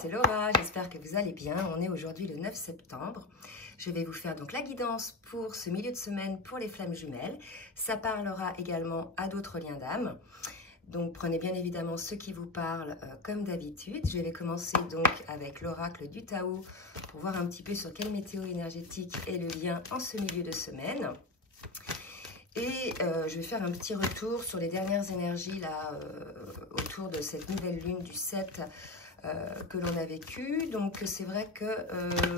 c'est Laura, j'espère que vous allez bien. On est aujourd'hui le 9 septembre. Je vais vous faire donc la guidance pour ce milieu de semaine pour les flammes jumelles. Ça parlera également à d'autres liens d'âme. Donc prenez bien évidemment ceux qui vous parlent comme d'habitude. Je vais commencer donc avec l'oracle du Tao pour voir un petit peu sur quelle météo énergétique est le lien en ce milieu de semaine. Et je vais faire un petit retour sur les dernières énergies là autour de cette nouvelle lune du 7 que l'on a vécu. Donc c'est vrai que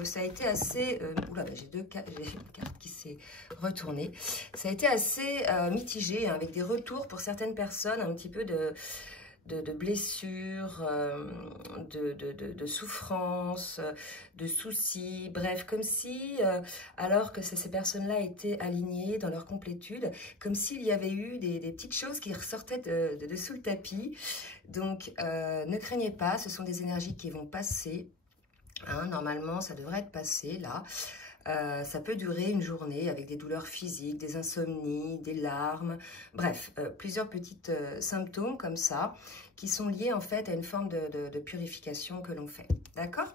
ça a été assez... oula, j'ai une carte qui s'est retournée. Ça a été assez mitigé, hein, avec des retours pour certaines personnes, un petit peu de blessures, de souffrances, de soucis, bref, comme si, alors que ces personnes-là étaient alignées dans leur complétude, comme s'il y avait eu des petites choses qui ressortaient de sous le tapis. Donc, ne craignez pas, ce sont des énergies qui vont passer. Hein, normalement, ça devrait être passé, là. Ça peut durer une journée avec des douleurs physiques, des insomnies, des larmes, bref, plusieurs petits symptômes comme ça qui sont liés en fait à une forme de purification que l'on fait, d'accord?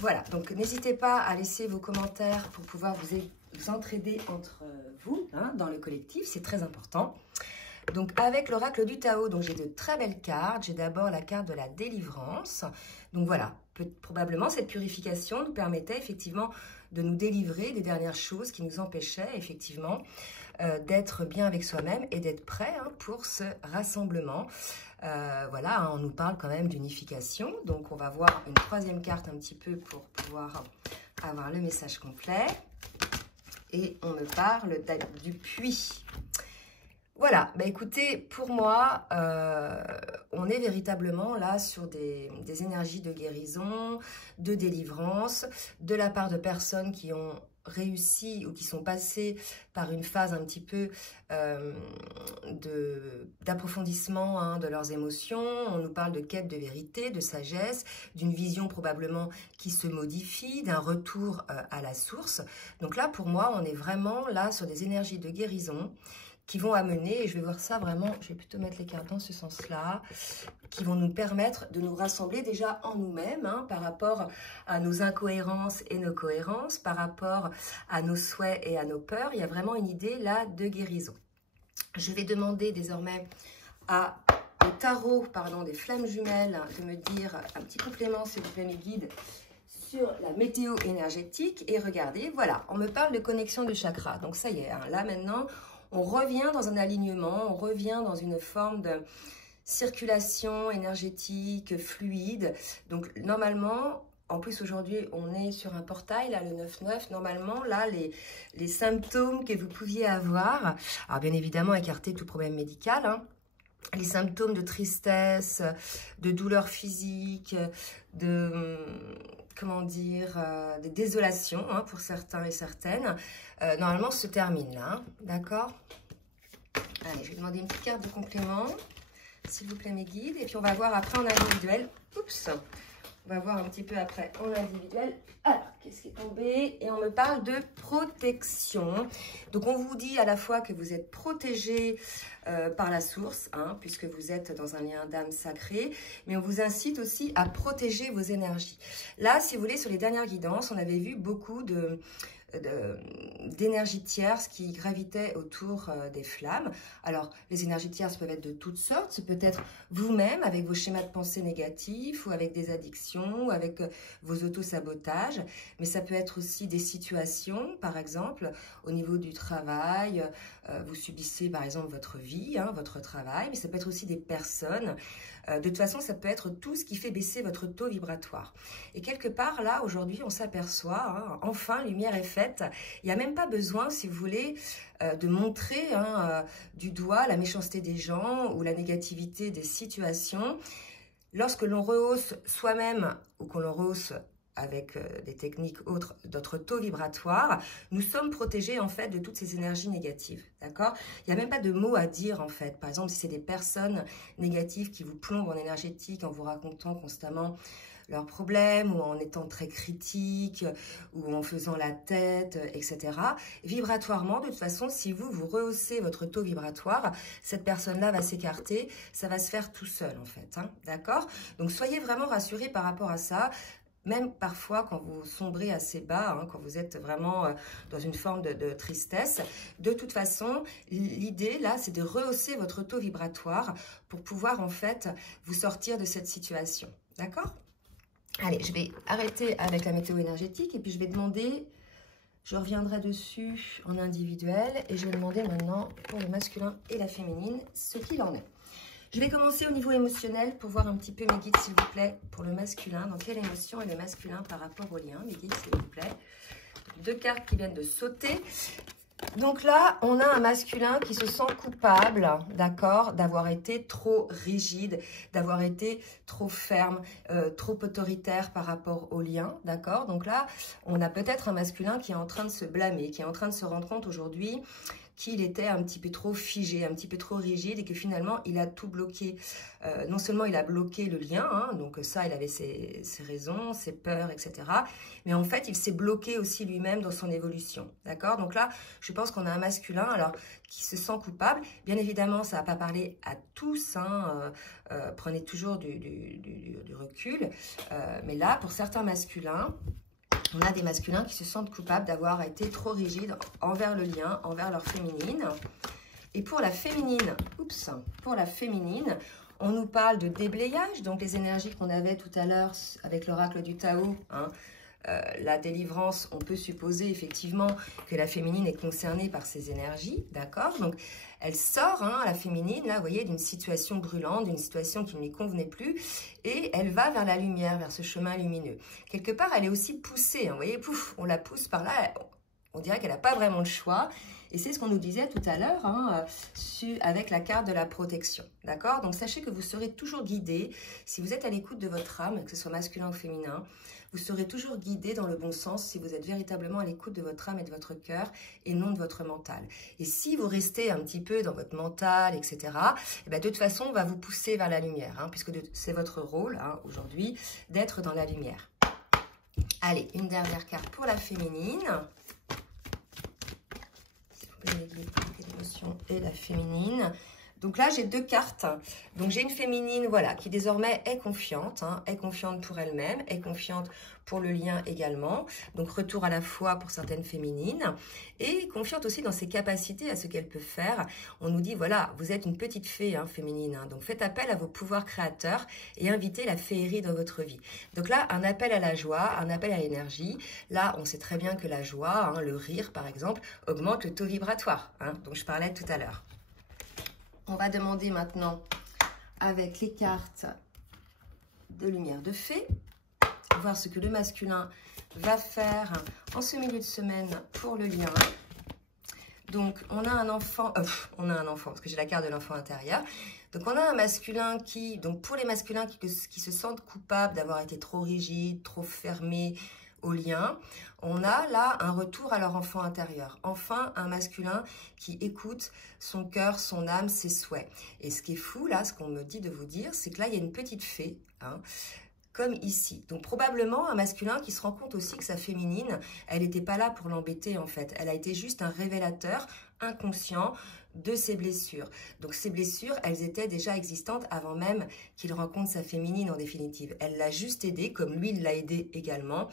Voilà, donc n'hésitez pas à laisser vos commentaires pour pouvoir vous entraider entre vous, hein, dans le collectif, c'est très important. Donc avec l'oracle du Tao, donc j'ai de très belles cartes. J'ai d'abord la carte de la délivrance. Donc voilà, probablement cette purification nous permettait effectivement de nous délivrer des dernières choses qui nous empêchaient effectivement d'être bien avec soi-même et d'être prêt, hein, pour ce rassemblement. Voilà, hein, on nous parle quand même d'unification. Donc on va voir une troisième carte un petit peu pour pouvoir avoir le message complet. Et on me parle du puits. Voilà, bah écoutez, pour moi, on est véritablement là sur des énergies de guérison, de délivrance, de la part de personnes qui ont réussi ou qui sont passées par une phase un petit peu d'approfondissement, hein, de leurs émotions. On nous parle de quête de vérité, de sagesse, d'une vision probablement qui se modifie, d'un retour à la source. Donc là, pour moi, on est vraiment là sur des énergies de guérison qui vont amener, et je vais voir ça vraiment, je vais plutôt mettre les cartes dans ce sens-là, qui vont nous permettre de nous rassembler déjà en nous-mêmes, hein, par rapport à nos incohérences et nos cohérences, par rapport à nos souhaits et à nos peurs. Il y a vraiment une idée là de guérison. Je vais demander désormais au tarot, pardon, des flammes jumelles de me dire un petit complément, s'il vous plaît, mes guides, sur la météo énergétique. Et regardez, voilà, on me parle de connexion de chakras. Donc ça y est, hein, là maintenant, on revient dans un alignement, on revient dans une forme de circulation énergétique fluide. Donc normalement, en plus aujourd'hui, on est sur un portail, là, le 9-9. Normalement, là, les symptômes que vous pouviez avoir, alors bien évidemment, écarter tout problème médical, hein, les symptômes de tristesse, de douleur physique, de... comment dire, des désolations, hein, pour certains et certaines, normalement se termine là, hein, d'accord? Allez, je vais demander une petite carte de complément, s'il vous plaît, mes guides, et puis on va voir après en individuel. Oups, on va voir un petit peu après en individuel. Alors, qu'est-ce qui est tombé? Et on me parle de protection. Donc, on vous dit à la fois que vous êtes protégé par la source, hein, puisque vous êtes dans un lien d'âme sacré, mais on vous incite aussi à protéger vos énergies. Là, si vous voulez, sur les dernières guidances, on avait vu beaucoup d'énergies tierces qui gravitaient autour des flammes. Alors, les énergies tierces peuvent être de toutes sortes. C'est peut-être vous-même avec vos schémas de pensée négatifs ou avec des addictions ou avec vos autosabotages. Mais ça peut être aussi des situations, par exemple, au niveau du travail. Vous subissez, par exemple, votre vie, hein, votre travail. Mais ça peut être aussi des personnes. De toute façon, ça peut être tout ce qui fait baisser votre taux vibratoire. Et quelque part, là, aujourd'hui, on s'aperçoit, hein, enfin, lumière est faite. Il n'y a même pas besoin, si vous voulez, de montrer, hein, du doigt la méchanceté des gens ou la négativité des situations. Lorsque l'on rehausse soi-même ou qu'on le rehausse avec des techniques autres, d'autres taux vibratoires, nous sommes protégés en fait de toutes ces énergies négatives, d'accord? Il n'y a même pas de mots à dire en fait. Par exemple, si c'est des personnes négatives qui vous plombent en énergétique en vous racontant constamment leurs problèmes, ou en étant très critique, ou en faisant la tête, etc. Vibratoirement, de toute façon, si vous rehaussez votre taux vibratoire, cette personne-là va s'écarter, ça va se faire tout seul en fait, hein, d'accord? Donc soyez vraiment rassurés par rapport à ça. Même parfois, quand vous sombrez assez bas, hein, quand vous êtes vraiment dans une forme de tristesse, de toute façon, l'idée, là, c'est de rehausser votre taux vibratoire pour pouvoir, en fait, vous sortir de cette situation. D'accord? Allez, je vais arrêter avec la météo énergétique et puis je vais demander, je reviendrai dessus en individuel et je vais demander maintenant pour le masculin et la féminine ce qu'il en est. Je vais commencer au niveau émotionnel pour voir un petit peu mes guides, s'il vous plaît, pour le masculin. Dans quelle émotion est le masculin par rapport au lien, mes guides, s'il vous plaît. 2 cartes qui viennent de sauter. Donc là, on a un masculin qui se sent coupable, d'accord, d'avoir été trop rigide, d'avoir été trop ferme, trop autoritaire par rapport au lien, d'accord. Donc là, on a peut-être un masculin qui est en train de se blâmer, qui est en train de se rendre compte aujourd'hui qu'il était un petit peu trop figé, un petit peu trop rigide et que finalement, il a tout bloqué. Non seulement il a bloqué le lien, hein, donc ça, il avait ses raisons, ses peurs, etc. Mais en fait, il s'est bloqué aussi lui-même dans son évolution, d'accord? Donc là, je pense qu'on a un masculin alors qui se sent coupable. Bien évidemment, ça ne va pas parler à tous, hein, prenez toujours du recul. Mais là, pour certains masculins, on a des masculins qui se sentent coupables d'avoir été trop rigides envers le lien, envers leur féminine. Et pour la féminine, on nous parle de déblayage, donc les énergies qu'on avait tout à l'heure avec l'oracle du Tao, hein, la délivrance, on peut supposer effectivement que la féminine est concernée par ces énergies, d'accord? Donc, elle sort, hein, la féminine, là, vous voyez, d'une situation brûlante, d'une situation qui ne lui convenait plus, et elle va vers la lumière, vers ce chemin lumineux. Quelque part, elle est aussi poussée, hein, vous voyez, pouf, on la pousse par là, on dirait qu'elle n'a pas vraiment le choix. Et c'est ce qu'on nous disait tout à l'heure, hein, avec la carte de la protection. D'accord? Donc, sachez que vous serez toujours guidé. Si vous êtes à l'écoute de votre âme, que ce soit masculin ou féminin, vous serez toujours guidé dans le bon sens si vous êtes véritablement à l'écoute de votre âme et de votre cœur et non de votre mental. Et si vous restez un petit peu dans votre mental, etc., et bien de toute façon, on va vous pousser vers la lumière, hein, puisque c'est votre rôle, hein, aujourd'hui, d'être dans la lumière. Allez, une dernière carte pour la féminine. L'émotion et la féminine. Donc là, j'ai 2 cartes. Donc j'ai une féminine, voilà, qui désormais est confiante, hein, est confiante pour elle-même, est confiante pour le lien également. Donc retour à la foi pour certaines féminines et confiante aussi dans ses capacités, à ce qu'elle peut faire. On nous dit, voilà, vous êtes une petite fée, hein, féminine, hein, donc faites appel à vos pouvoirs créateurs et invitez la féerie dans votre vie. Donc là, un appel à la joie, un appel à l'énergie. Là, on sait très bien que la joie, hein, le rire par exemple, augmente le taux vibratoire, hein, dont je parlais tout à l'heure. On va demander maintenant, avec les cartes de lumière de fée, voir ce que le masculin va faire en ce milieu de semaine pour le lien. Donc, on a un enfant, parce que j'ai la carte de l'enfant intérieur. Donc, on a un masculin qui, donc pour les masculins qui se sentent coupables d'avoir été trop rigides, trop fermés au lien, on a là un retour à leur enfant intérieur. Enfin, un masculin qui écoute son cœur, son âme, ses souhaits. Et ce qui est fou, là, ce qu'on me dit de vous dire, c'est que là, il y a une petite fée, hein, comme ici. Donc, probablement un masculin qui se rend compte aussi que sa féminine, elle n'était pas là pour l'embêter, en fait. Elle a été juste un révélateur inconscient de ses blessures. Donc, ces blessures, elles étaient déjà existantes avant même qu'il rencontre sa féminine, en définitive. Elle l'a juste aidé, comme lui, il l'a aidé également,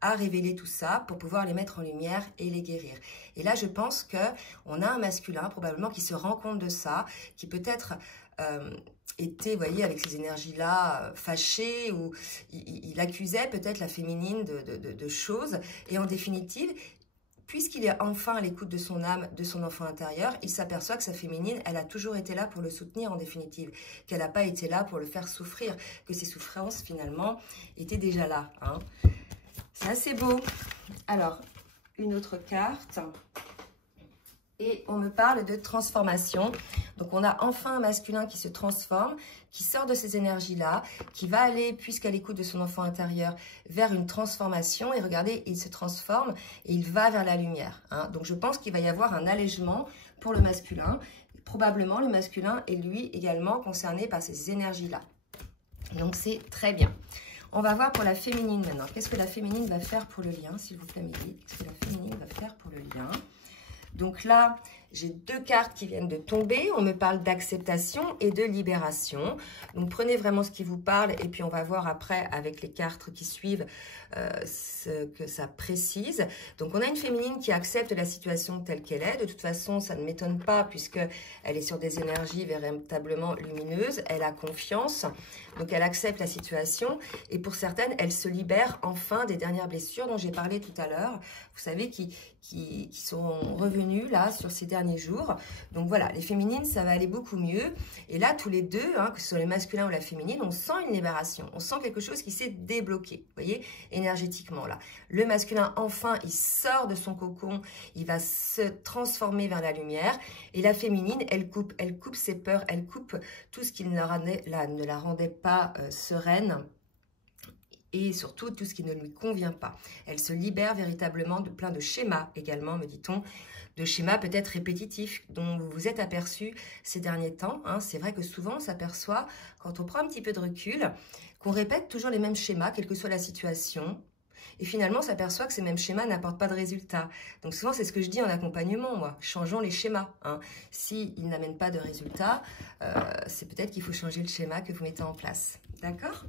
à révéler tout ça pour pouvoir les mettre en lumière et les guérir. Et là, je pense qu'on a un masculin, probablement, qui se rend compte de ça, qui peut-être était, vous voyez, avec ces énergies-là, fâché, ou il accusait peut-être la féminine de choses. Et en définitive, puisqu'il est enfin à l'écoute de son âme, de son enfant intérieur, il s'aperçoit que sa féminine, elle a toujours été là pour le soutenir en définitive, qu'elle n'a pas été là pour le faire souffrir, que ses souffrances, finalement, étaient déjà là, hein. C'est assez beau. Alors, une autre carte. Et on me parle de transformation. Donc, on a enfin un masculin qui se transforme, qui sort de ces énergies-là, qui va aller, puisqu'à l'écoute de son enfant intérieur, vers une transformation. Et regardez, il se transforme et il va vers la lumière, hein. Donc, je pense qu'il va y avoir un allègement pour le masculin. Probablement, le masculin est, lui, également concerné par ces énergies-là. Donc, c'est très bien. On va voir pour la féminine maintenant. Qu'est-ce que la féminine va faire pour le lien, s'il vous plaît, Mehdi? Qu'est-ce que la féminine va faire pour le lien? Donc là, j'ai 2 cartes qui viennent de tomber. On me parle d'acceptation et de libération. Donc prenez vraiment ce qui vous parle et puis on va voir après avec les cartes qui suivent ce que ça précise. Donc on a une féminine qui accepte la situation telle qu'elle est. De toute façon, ça ne m'étonne pas puisque elle est sur des énergies véritablement lumineuses. Elle a confiance. Donc elle accepte la situation et pour certaines, elle se libère enfin des dernières blessures dont j'ai parlé tout à l'heure. Vous savez, qui sont revenues là sur ces derniers jours. Donc voilà, les féminines, ça va aller beaucoup mieux. Et là, tous les deux, hein, que ce soit le masculin ou la féminine, on sent une libération. On sent quelque chose qui s'est débloqué, vous voyez, énergétiquement là. Le masculin, enfin, il sort de son cocon, il va se transformer vers la lumière. Et la féminine, elle coupe ses peurs, elle coupe tout ce qui ne la rendait pas sereine. Et surtout tout ce qui ne lui convient pas. Elle se libère véritablement de plein de schémas également, me dit-on, de schémas peut-être répétitifs dont vous vous êtes aperçus ces derniers temps. Hein. C'est vrai que souvent on s'aperçoit, quand on prend un petit peu de recul, qu'on répète toujours les mêmes schémas, quelle que soit la situation. Et finalement, on s'aperçoit que ces mêmes schémas n'apportent pas de résultats. Donc souvent, c'est ce que je dis en accompagnement, moi. Changeons les schémas. Hein. S'ils n'amènent pas de résultats, c'est peut-être qu'il faut changer le schéma que vous mettez en place. D'accord ?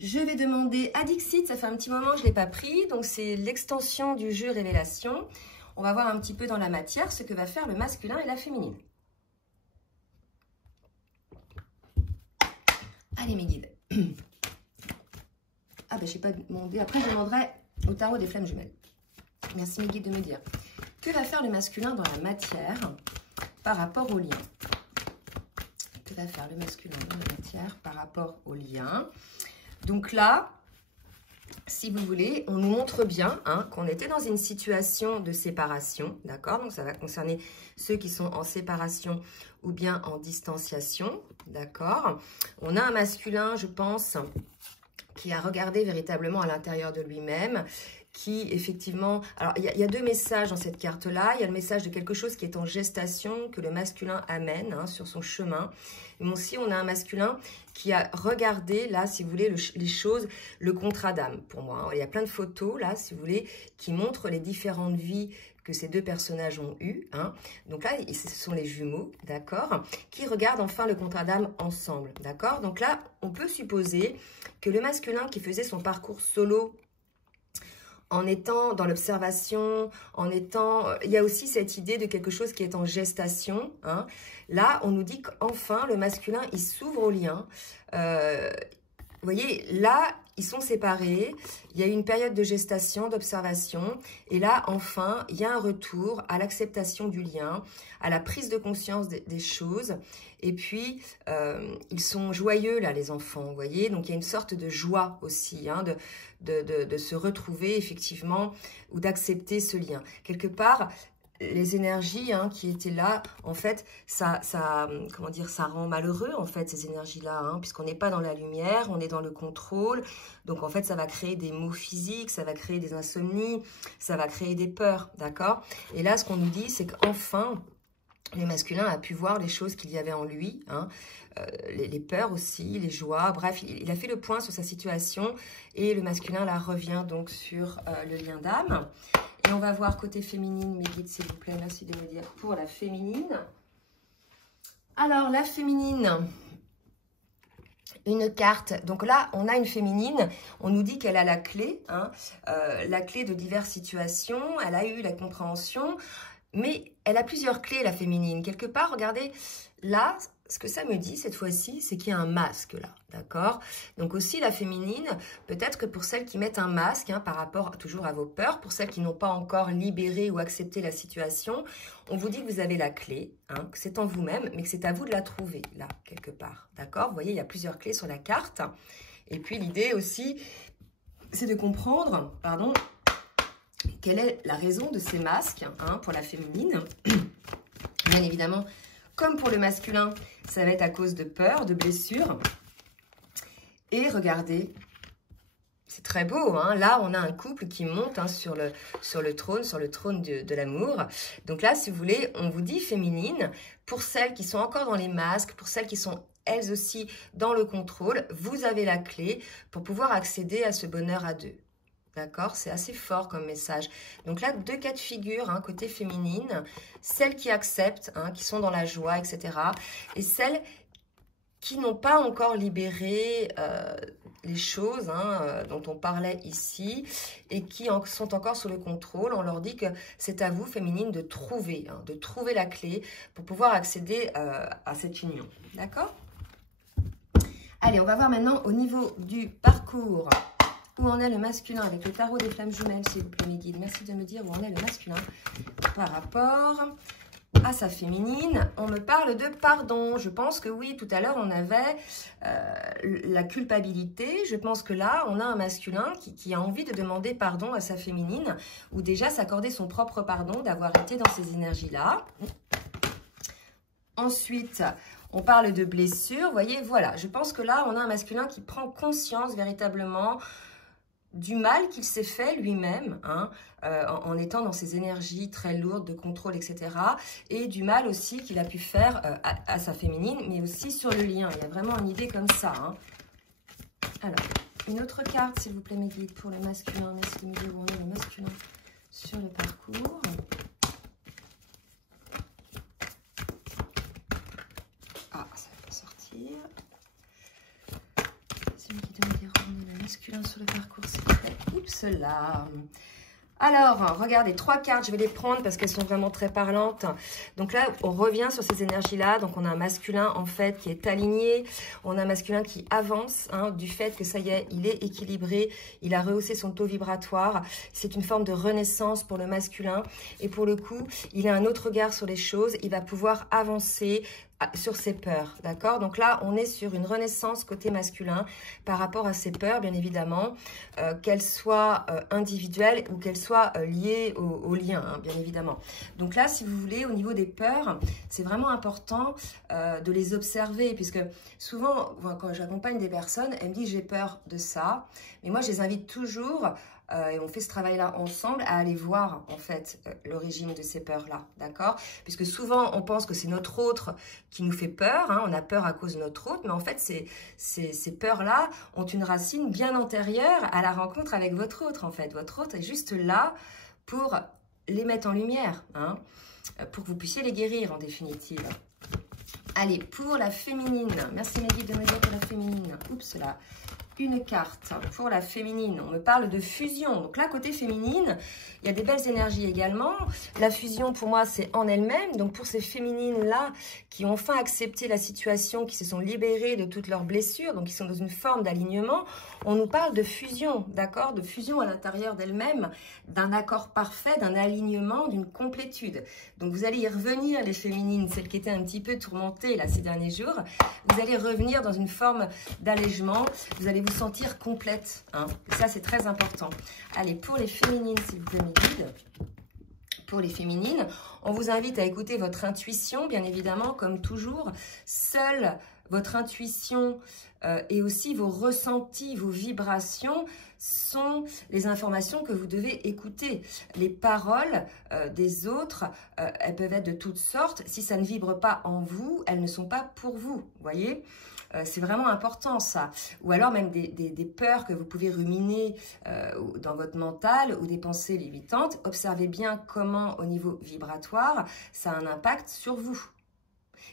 Je vais demander à Dixit, ça fait un petit moment que je ne l'ai pas pris, donc c'est l'extension du jeu révélation. On va voir un petit peu dans la matière ce que va faire le masculin et la féminine. Allez mes guides. Ah ben je n'ai pas demandé, après je demanderai au tarot des flammes jumelles. Merci mes guides de me dire. Que va faire le masculin dans la matière par rapport au lien? Que va faire le masculin dans la matière par rapport au lien? Donc là, si vous voulez, on nous montre bien hein, qu'on était dans une situation de séparation, d'accord? Donc ça va concerner ceux qui sont en séparation ou bien en distanciation, d'accord? On a un masculin, je pense, qui a regardé véritablement à l'intérieur de lui-même, qui effectivement... Alors, il y a 2 messages dans cette carte-là. Il y a le message de quelque chose qui est en gestation, que le masculin amène hein, sur son chemin. Mais aussi, on a un masculin qui a regardé, là, si vous voulez, les choses, le contrat d'âme, pour moi. Hein. Il y a plein de photos, là, si vous voulez, qui montrent les différentes vies que ces 2 personnages ont eues. Hein. Donc là, ce sont les jumeaux, d'accord, qui regardent enfin le contrat d'âme ensemble, d'accord. Donc là, on peut supposer que le masculin qui faisait son parcours solo, en étant dans l'observation, il y a aussi cette idée de quelque chose qui est en gestation. Hein. Là, on nous dit qu'enfin, le masculin, il s'ouvre au lien. Vous voyez, là, ils sont séparés. Il y a eu une période de gestation, d'observation. Et là, enfin, il y a un retour à l'acceptation du lien, à la prise de conscience des choses. Et puis, ils sont joyeux, là, les enfants, vous voyez. Donc, il y a une sorte de joie aussi, hein, de se retrouver, effectivement, ou d'accepter ce lien. Quelque part, les énergies hein, qui étaient là, en fait, comment dire, ça rend malheureux, en fait, ces énergies-là, hein, puisqu'on n'est pas dans la lumière, on est dans le contrôle. Donc, en fait, ça va créer des maux physiques, ça va créer des insomnies, ça va créer des peurs, d'accord? Et là, ce qu'on nous dit, c'est qu'enfin, le masculin a pu voir les choses qu'il y avait en lui, hein, les peurs aussi, les joies, bref, il a fait le point sur sa situation et le masculin, là, revient donc sur le lien d'âme. Et on va voir côté féminine, mes guides, s'il vous plaît, merci de me dire pour la féminine. Alors, la féminine, une carte. Donc là, on a une féminine, on nous dit qu'elle a la clé, hein, la clé de diverses situations, elle a eu la compréhension, mais elle a plusieurs clés, la féminine. Quelque part, regardez, là, ce que ça me dit cette fois-ci, c'est qu'il y a un masque là, d'accord? Donc aussi la féminine, peut-être que pour celles qui mettent un masque hein, par rapport toujours à vos peurs, pour celles qui n'ont pas encore libéré ou accepté la situation, on vous dit que vous avez la clé, hein, que c'est en vous-même, mais que c'est à vous de la trouver là, quelque part, d'accord? Vous voyez, il y a plusieurs clés sur la carte. Et puis l'idée aussi, c'est de comprendre, pardon, quelle est la raison de ces masques hein, pour la féminine. Bien évidemment, comme pour le masculin, ça va être à cause de peur, de blessures. Et regardez, c'est très beau. Hein. Là, on a un couple qui monte hein, sur le trône de l'amour. Donc là, si vous voulez, on vous dit féminine, pour celles qui sont encore dans les masques, pour celles qui sont elles aussi dans le contrôle. Vous avez la clé pour pouvoir accéder à ce bonheur à deux. D'accord? C'est assez fort comme message. Donc là, 2 cas de figure, hein, côté féminine. Celles qui acceptent, hein, qui sont dans la joie, etc. Et celles qui n'ont pas encore libéré les choses dont on parlait ici et qui sont encore sous le contrôle. On leur dit que c'est à vous, féminine, de trouver la clé pour pouvoir accéder à cette union. D'accord? Allez, on va voir maintenant au niveau du parcours. Où en est le masculin avec le tarot des flammes jumelles, s'il vous plaît, mes guides. Merci de me dire où en est le masculin par rapport à sa féminine. On me parle de pardon. Je pense que oui, tout à l'heure, on avait la culpabilité. Je pense que là, on a un masculin qui a envie de demander pardon à sa féminine ou déjà s'accorder son propre pardon d'avoir été dans ces énergies-là. Ensuite, on parle de blessure. Vous voyez, voilà. Je pense que là, on a un masculin qui prend conscience véritablement du mal qu'il s'est fait lui-même, en étant dans ces énergies très lourdes de contrôle, etc. Et du mal aussi qu'il a pu faire à sa féminine, mais aussi sur le lien. Il y a vraiment une idée comme ça. Alors, une autre carte, s'il vous plaît, mes guides, pour le masculin. Merci de me dire où on est le masculin sur le parcours. Ah, ça va pas sortir. Celui qui doit me dire où on est le masculin sur le parcours, s'il vous plaît. Oups là. Alors, regardez, 3 cartes, je vais les prendre parce qu'elles sont vraiment très parlantes. Donc là, on revient sur ces énergies-là. Donc, on a un masculin, en fait, qui est aligné. On a un masculin qui avance, du fait que ça y est, il est équilibré. Il a rehaussé son taux vibratoire. C'est une forme de renaissance pour le masculin. Et pour le coup, il a un autre regard sur les choses. Il va pouvoir avancer sur ses peurs, d'accord? Donc là, on est sur une renaissance côté masculin par rapport à ses peurs, bien évidemment, qu'elles soient individuelles ou qu'elles soient liées au lien, bien évidemment. Donc là, si vous voulez, au niveau des peurs, c'est vraiment important de les observer, puisque souvent, quand j'accompagne des personnes, elles me disent « j'ai peur de ça », mais moi, je les invite toujours et on fait ce travail-là ensemble, à aller voir en fait l'origine de ces peurs-là, d'accord? Puisque souvent on pense que c'est notre autre qui nous fait peur, on a peur à cause de notre autre, mais en fait ces peurs-là ont une racine bien antérieure à la rencontre avec votre autre en fait. Votre autre est juste là pour les mettre en lumière, pour que vous puissiez les guérir en définitive. Allez, pour la féminine, merci Mehdi de me dire pour la féminine, oups là. Une carte pour la féminine. On me parle de fusion. Donc là, côté féminine, il y a des belles énergies également. La fusion, pour moi, c'est en elle-même. Donc pour ces féminines-là, qui ont enfin accepté la situation, qui se sont libérées de toutes leurs blessures, donc qui sont dans une forme d'alignement, on nous parle de fusion, d'accord? De fusion à l'intérieur d'elles-mêmes, d'un accord parfait, d'un alignement, d'une complétude. Donc vous allez y revenir, les féminines, celles qui étaient un petit peu tourmentées là ces derniers jours. Vous allez revenir dans une forme d'allègement. Vous allez vous sentir complète. Ça, c'est très important. Allez, pour les féminines, s'il vous plaît, mes guides. Pour les féminines, on vous invite à écouter votre intuition, bien évidemment, comme toujours. Seule votre intuition et aussi vos ressentis, vos vibrations sont les informations que vous devez écouter. Les paroles des autres, elles peuvent être de toutes sortes. Si ça ne vibre pas en vous, elles ne sont pas pour vous, voyez ? C'est vraiment important ça. Ou alors même des peurs que vous pouvez ruminer dans votre mental ou des pensées limitantes. Observez bien comment au niveau vibratoire, ça a un impact sur vous.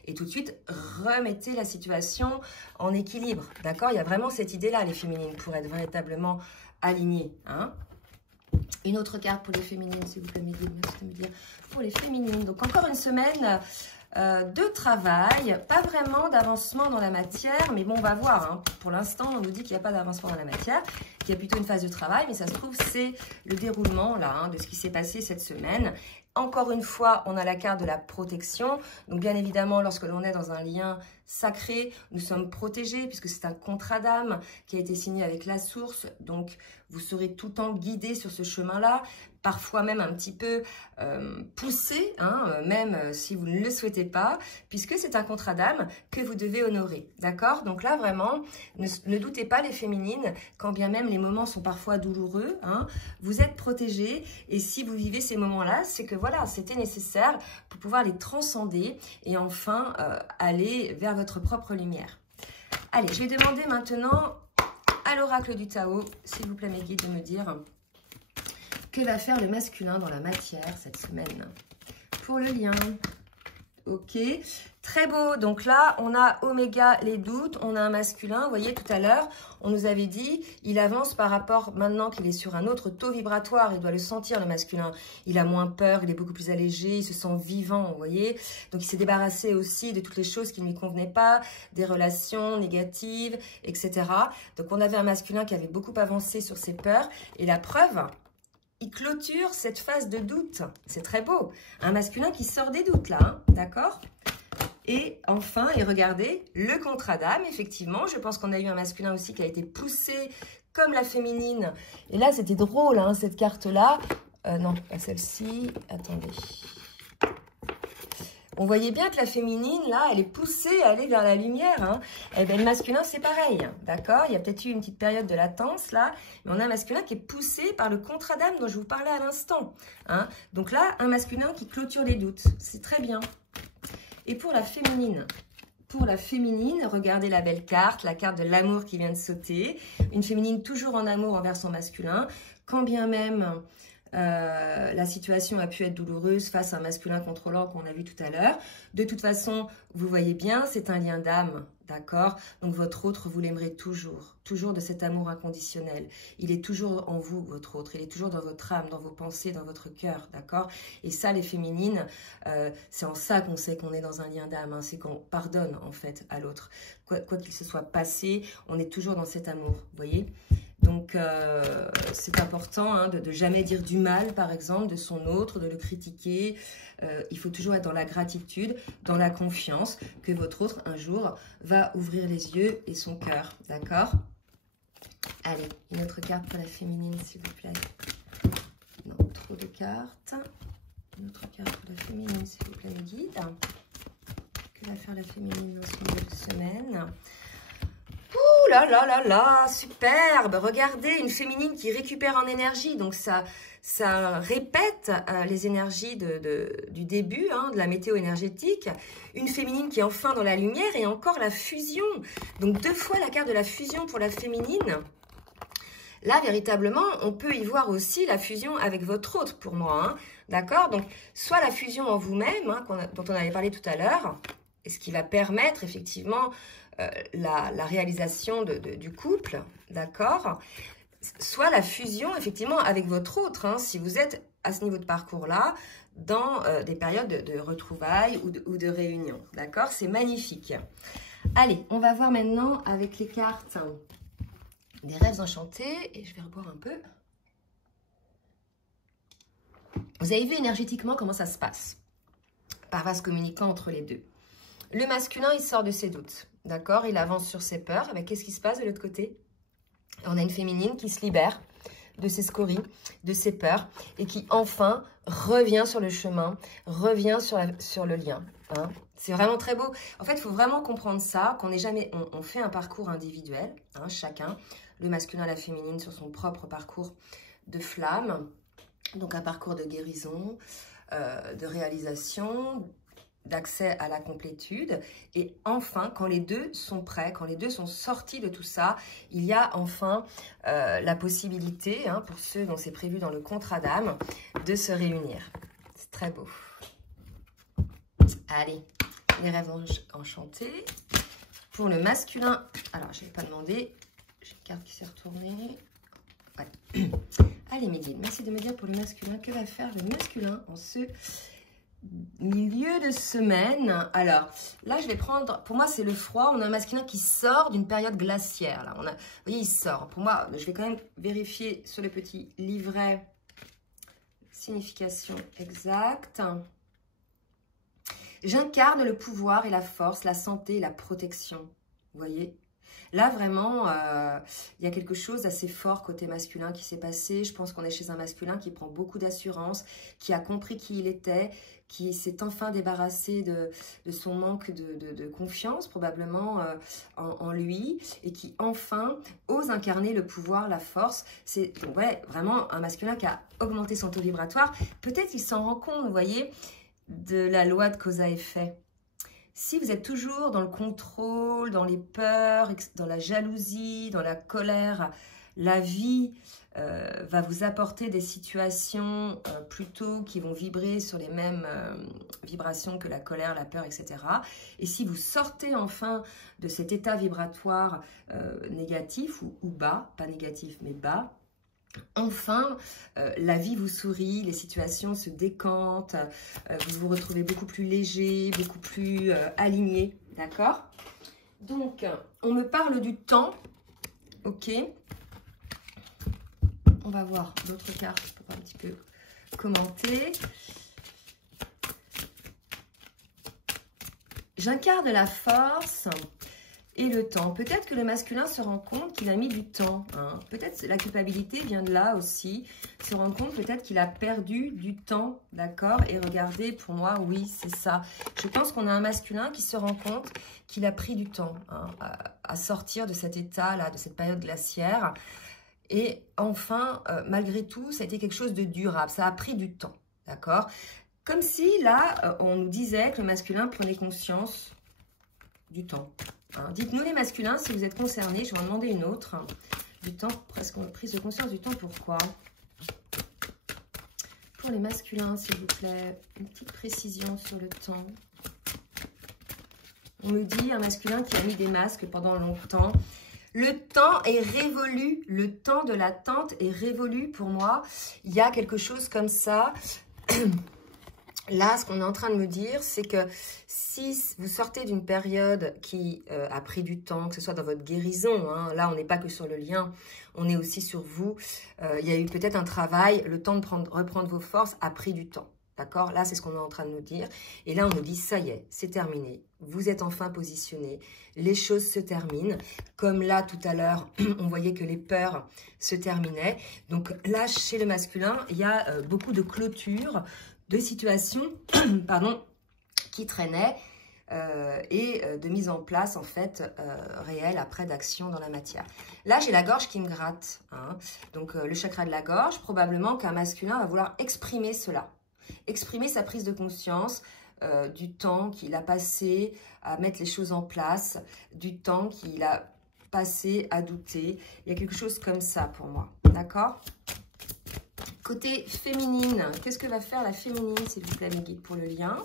Et tout de suite, remettez la situation en équilibre. D'accord? Il y a vraiment cette idée-là, les féminines, pour être véritablement alignées. Une autre carte pour les féminines, s'il vous plaît, merci de me dire. Pour les féminines. Donc encore une semaine de travail, pas vraiment d'avancement dans la matière, mais bon, on va voir. Pour l'instant, on nous dit qu'il n'y a pas d'avancement dans la matière, qu'il y a plutôt une phase de travail, mais ça se trouve, c'est le déroulement là, de ce qui s'est passé cette semaine. Encore une fois, on a la carte de la protection. Donc, bien évidemment, lorsque l'on est dans un lien sacré, nous sommes protégés puisque c'est un contrat d'âme qui a été signé avec la source. Donc, vous serez tout le temps guidé sur ce chemin-là, parfois même un petit peu poussé, même si vous ne le souhaitez pas, puisque c'est un contrat d'âme que vous devez honorer. D'accord? Donc là, vraiment, ne doutez pas, les féminines, quand bien même les moments sont parfois douloureux, vous êtes protégés. Et si vous vivez ces moments-là, c'est que voilà, c'était nécessaire pour pouvoir les transcender et enfin aller vers votre propre lumière. Allez, je vais demander maintenant à l'oracle du Tao, s'il vous plaît mes guides, de me dire que va faire le masculin dans la matière cette semaine pour le lien. Ok, très beau. Donc là, on a Oméga, les doutes, on a un masculin. Vous voyez, tout à l'heure, on nous avait dit, il avance par rapport, maintenant qu'il est sur un autre taux vibratoire, il doit le sentir, le masculin. Il a moins peur, il est beaucoup plus allégé, il se sent vivant, vous voyez. Donc, il s'est débarrassé aussi de toutes les choses qui ne lui convenaient pas, des relations négatives, etc. Donc, on avait un masculin qui avait beaucoup avancé sur ses peurs. Et la preuve, il clôture cette phase de doute. C'est très beau. Un masculin qui sort des doutes, là, hein, d'accord? Et enfin, et regardez, le contrat d'âme, effectivement. Je pense qu'on a eu un masculin aussi qui a été poussé comme la féminine. Et là, c'était drôle, hein, cette carte-là. Non, pas celle-ci. Attendez. On voyait bien que la féminine, là, elle est poussée à aller vers la lumière. Hein. Et bien, le masculin, c'est pareil, d'accord? Il y a peut-être eu une petite période de latence, là. Mais on a un masculin qui est poussé par le contrat d'âme dont je vous parlais à l'instant. Hein. Donc là, un masculin qui clôture les doutes. C'est très bien. Et pour la féminine, regardez la belle carte, la carte de l'amour qui vient de sauter. Une féminine toujours en amour envers son masculin. Quand bien même... la situation a pu être douloureuse face à un masculin contrôlant qu'on a vu tout à l'heure. De toute façon, vous voyez bien, c'est un lien d'âme, d'accord? Donc votre autre, vous l'aimerez toujours, toujours de cet amour inconditionnel. Il est toujours en vous, votre autre. Il est toujours dans votre âme, dans vos pensées, dans votre cœur, d'accord? Et ça, les féminines, c'est en ça qu'on sait qu'on est dans un lien d'âme. Hein, c'est qu'on pardonne, en fait, à l'autre. Quoi qu'il se soit passé, on est toujours dans cet amour, vous voyez? Donc, c'est important hein, de jamais dire du mal, par exemple, de son autre, de le critiquer. Il faut toujours être dans la gratitude, dans la confiance que votre autre, un jour, va ouvrir les yeux et son cœur. D'accord? Allez, une autre carte pour la féminine, s'il vous plaît. Non, trop de cartes. Une autre carte pour la féminine, s'il vous plaît, le guide. Que va faire la féminine dans ce milieu de semaine ? Ouh là là là là, superbe. Regardez, une féminine qui récupère en énergie. Donc, ça répète les énergies du début, hein, de la météo énergétique. Une féminine qui est enfin dans la lumière et encore la fusion. Donc, 2 fois la carte de la fusion pour la féminine. Là, véritablement, on peut y voir aussi la fusion avec votre autre, pour moi. Hein, d'accord? Donc, soit la fusion en vous-même, hein, dont on avait parlé tout à l'heure, et ce qui va permettre, effectivement... la réalisation du couple, d'accord? Soit la fusion, effectivement, avec votre autre, hein, si vous êtes à ce niveau de parcours-là, dans des périodes de retrouvailles ou de réunions, d'accord? C'est magnifique. Allez, on va voir maintenant avec les cartes des rêves enchantés, et je vais reboire un peu. Vous avez vu énergétiquement comment ça se passe, par vase communicant entre les deux. Le masculin, il sort de ses doutes. D'accord? Il avance sur ses peurs. Mais qu'est-ce qui se passe de l'autre côté? On a une féminine qui se libère de ses scories, de ses peurs, et qui enfin revient sur le chemin, revient sur le lien. Hein? C'est vraiment très beau. En fait, il faut vraiment comprendre ça, qu'on n'est jamais... On fait un parcours individuel, hein, chacun, le masculin, la féminine, sur son propre parcours de flamme. Donc, un parcours de guérison, de réalisation, d'accès à la complétude. Et enfin, quand les deux sont prêts, quand les deux sont sortis de tout ça, il y a enfin la possibilité, hein, pour ceux dont c'est prévu dans le contrat d'âme, de se réunir. C'est très beau. Allez, les rêves enchantés. Pour le masculin, alors je n'ai pas demandé, j'ai une carte qui s'est retournée. Ouais. Allez mes guides, merci de me dire pour le masculin, que va faire le masculin en ce milieu de semaine? Alors, là, je vais prendre... Pour moi, c'est le froid. On a un masculin qui sort d'une période glaciaire. Là. Vous voyez, il sort. Pour moi, je vais quand même vérifier sur le petit livret signification exacte. J'incarne le pouvoir et la force, la santé et la protection. Vous voyez? Là, vraiment, il y a quelque chose d'assez fort côté masculin qui s'est passé. Je pense qu'on est chez un masculin qui prend beaucoup d'assurance, qui a compris qui il était, qui s'est enfin débarrassé de son manque de confiance, probablement, en lui, et qui enfin ose incarner le pouvoir, la force. C'est ouais, vraiment un masculin qui a augmenté son taux vibratoire. Peut-être qu'il s'en rend compte, vous voyez, de la loi de cause à effet. Si vous êtes toujours dans le contrôle, dans les peurs, dans la jalousie, dans la colère, la vie va vous apporter des situations plutôt qui vont vibrer sur les mêmes vibrations que la colère, la peur, etc. Et si vous sortez enfin de cet état vibratoire négatif ou bas, pas négatif mais bas, enfin, la vie vous sourit, les situations se décantent, vous vous retrouvez beaucoup plus léger, beaucoup plus aligné, d'accord? Donc, on me parle du temps, ok? On va voir d'autres cartes pour un petit peu commenter. J'incarne la force et le temps. Peut-être que le masculin se rend compte qu'il a mis du temps. Hein. Peut-être la culpabilité vient de là aussi. Se rend compte peut-être qu'il a perdu du temps. D'accord? Et regardez, pour moi, oui, c'est ça. Je pense qu'on a un masculin qui se rend compte qu'il a pris du temps hein, à sortir de cet état-là, de cette période glaciaire. Et enfin, malgré tout, ça a été quelque chose de durable. Ça a pris du temps. D'accord? Comme si, là, on nous disait que le masculin prenait conscience du temps. Hein. Dites-nous les masculins si vous êtes concernés. Je vais en demander une autre. Du temps, presque prise de conscience du temps. Pourquoi? Pour les masculins, s'il vous plaît, une petite précision sur le temps. On me dit un masculin qui a mis des masques pendant longtemps. Le temps est révolu. Le temps de l'attente est révolu pour moi. Il y a quelque chose comme ça. Là, ce qu'on est en train de me dire, c'est que si vous sortez d'une période qui a pris du temps, que ce soit dans votre guérison, hein, là, on n'est pas que sur le lien, on est aussi sur vous. Il y a eu peut-être un travail, le temps de reprendre vos forces a pris du temps. D'accord? Là, c'est ce qu'on est en train de nous dire. Et là, on nous dit, ça y est, c'est terminé. Vous êtes enfin positionné. Les choses se terminent. Comme là, tout à l'heure, on voyait que les peurs se terminaient. Donc là, chez le masculin, il y a beaucoup de clôture, de situations pardon, qui traînaient et de mise en place, en fait, réelle après d'action dans la matière. Là, j'ai la gorge qui me gratte. Hein. Donc, le chakra de la gorge, probablement qu'un masculin va vouloir exprimer cela. Exprimer sa prise de conscience du temps qu'il a passé à mettre les choses en place, du temps qu'il a passé à douter. Il y a quelque chose comme ça pour moi. D'accord ? Côté féminine, qu'est-ce que va faire la féminine, s'il vous plaît, mes guides, pour le lien?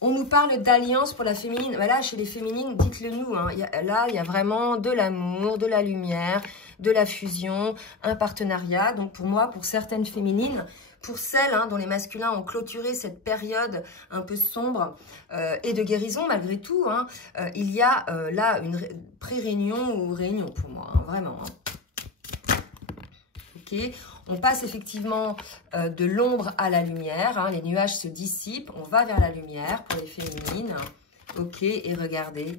On nous parle d'alliance pour la féminine. Ben là, chez les féminines, dites-le nous. Hein. Là, il y a vraiment de l'amour, de la lumière, de la fusion, un partenariat. Donc, pour moi, pour certaines féminines, pour celles dont les masculins ont clôturé cette période un peu sombre et de guérison, malgré tout, hein, il y a là une pré-réunion ou réunion pour moi, hein, vraiment. Hein. On passe effectivement de l'ombre à la lumière. Hein, les nuages se dissipent. On va vers la lumière pour les féminines. Ok, et regardez,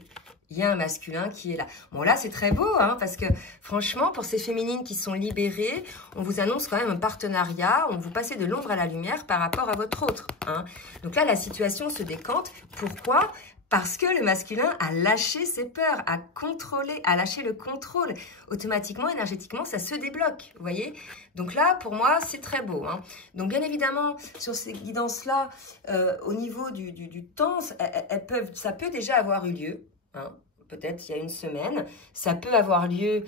il y a un masculin qui est là. Bon, là, c'est très beau, hein, parce que franchement, pour ces féminines qui sont libérées, on vous annonce quand même un partenariat. On vous passez de l'ombre à la lumière par rapport à votre autre. Hein. Donc là, la situation se décante. Pourquoi ? Parce que le masculin a lâché ses peurs, a contrôlé, a lâché le contrôle. Automatiquement, énergétiquement, ça se débloque, vous voyez? Donc là, pour moi, c'est très beau. Hein. Donc bien évidemment, sur ces guidances-là, au niveau du temps, ça peut déjà avoir eu lieu. Hein. Peut-être il y a une semaine. Ça peut avoir lieu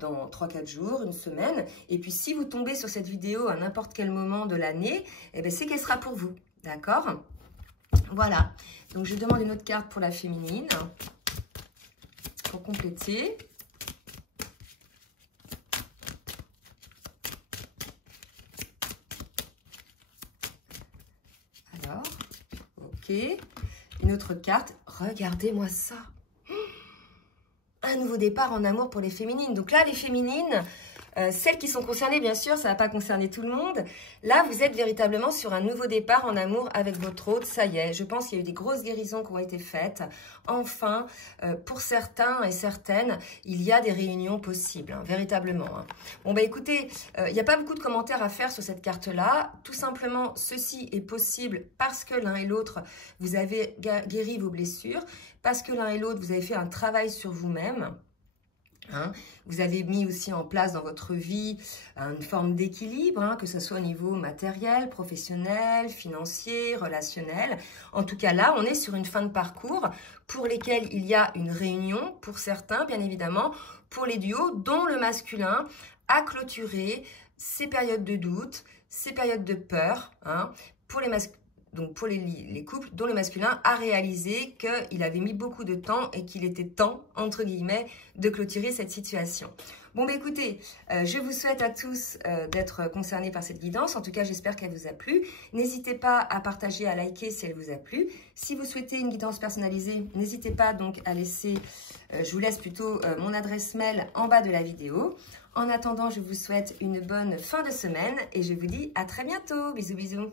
dans 3-4 jours, une semaine. Et puis, si vous tombez sur cette vidéo à n'importe quel moment de l'année, eh ben, c'est qu'elle sera pour vous, d'accord ? Voilà, donc je demande une autre carte pour la féminine, pour compléter. Alors, ok, une autre carte, regardez-moi ça. Un nouveau départ en amour pour les féminines. Donc là, les féminines... celles qui sont concernées, bien sûr, ça ne va pas concerner tout le monde. Là, vous êtes véritablement sur un nouveau départ en amour avec votre autre. Ça y est, je pense qu'il y a eu des grosses guérisons qui ont été faites. Enfin, pour certains et certaines, il y a des réunions possibles, hein, véritablement. Hein. Bon, bah écoutez, il n'y a pas beaucoup de commentaires à faire sur cette carte-là. Tout simplement, ceci est possible parce que l'un et l'autre, vous avez guéri vos blessures, parce que l'un et l'autre, vous avez fait un travail sur vous-même. Hein. Vous avez mis aussi en place dans votre vie une forme d'équilibre, hein, que ce soit au niveau matériel, professionnel, financier, relationnel. En tout cas, là, on est sur une fin de parcours pour lesquels il y a une réunion, pour certains, bien évidemment, pour les duos, dont le masculin a clôturé ces périodes de doute, ces périodes de peur, hein, donc pour les couples dont le masculin a réalisé qu'il avait mis beaucoup de temps et qu'il était temps, entre guillemets, de clôturer cette situation. Bon, bah écoutez, je vous souhaite à tous d'être concernés par cette guidance. En tout cas, j'espère qu'elle vous a plu. N'hésitez pas à partager, à liker si elle vous a plu. Si vous souhaitez une guidance personnalisée, n'hésitez pas donc à laisser, je vous laisse plutôt mon adresse mail en bas de la vidéo. En attendant, je vous souhaite une bonne fin de semaine et je vous dis à très bientôt. Bisous, bisous.